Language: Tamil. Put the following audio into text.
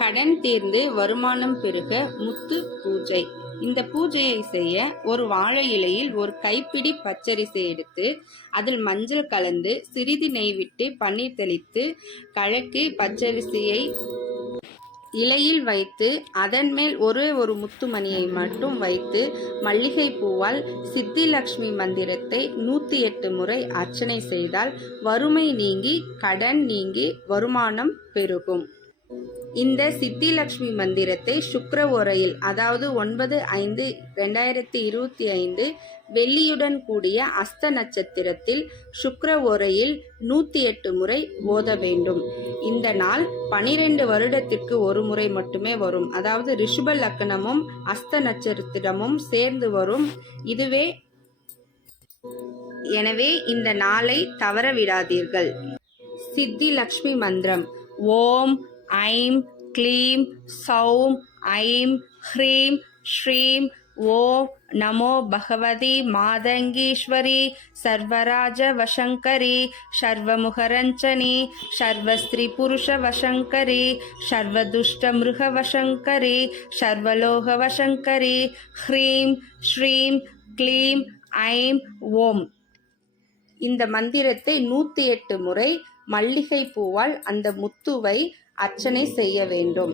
கடன் தீர்ந்து வருமானம் பெருக முத்து பூஜை. இந்த பூஜையை செய்ய ஒரு வாழை இலையில் ஒரு கைப்பிடி பச்சரிசி எடுத்து அதில் மஞ்சள் கலந்து சிறிது நெய் விட்டு பன்னீர் தெளித்து கலக்கி பச்சரிசியை இலையில் வைத்து அதன் மேல் ஒரு முத்துமணியை மட்டும் வைத்து மல்லிகை பூவால் சித்திலட்சுமி மந்திரத்தை 108 முறை அர்ச்சனை செய்தால் வறுமை நீங்கி கடன் நீங்கி வருமானம் பெருகும். இந்த சித்திலட்சுமி மந்திரத்தை சுக்கிர ஓரையில், அதாவது 9/5/2025 வெள்ளியுடன் கூடிய அஸ்த நட்சத்திரத்தில் சுக்கிர ஓரையில் 108 முறை ஓத வேண்டும். இந்த நாள் 12 வருடத்திற்கு ஒரு முறை மட்டுமே வரும். அதாவது ரிஷப லக்னமும் அஸ்த நட்சத்திரமும் சேர்ந்து வரும். எனவே இந்த நாளை தவற விடாதீர்கள். சித்திலட்சுமி மந்திரம்: ஓம் ஐம் க்ளீம் சௌம் ஐம் ஹ்ரீம் ஸ்ரீம் ஓம் நமோ பகவதி மாதங்கீஸ்வரி சர்வராஜ வசங்கரி சர்வமுகரஞ்சனி சர்வஸ்திரீ புருஷ வசங்கரி சர்வதுஷ்ட மிருக வசங்கரி சர்வலோக வசங்கரி ஹ்ரீம் ஸ்ரீம் க்ளீம் ஐம் ஓம். இந்த மந்திரத்தை 108 முறை மல்லிகை பூவால் அந்த முத்துவை அர்ச்சனை செய்ய வேண்டும்.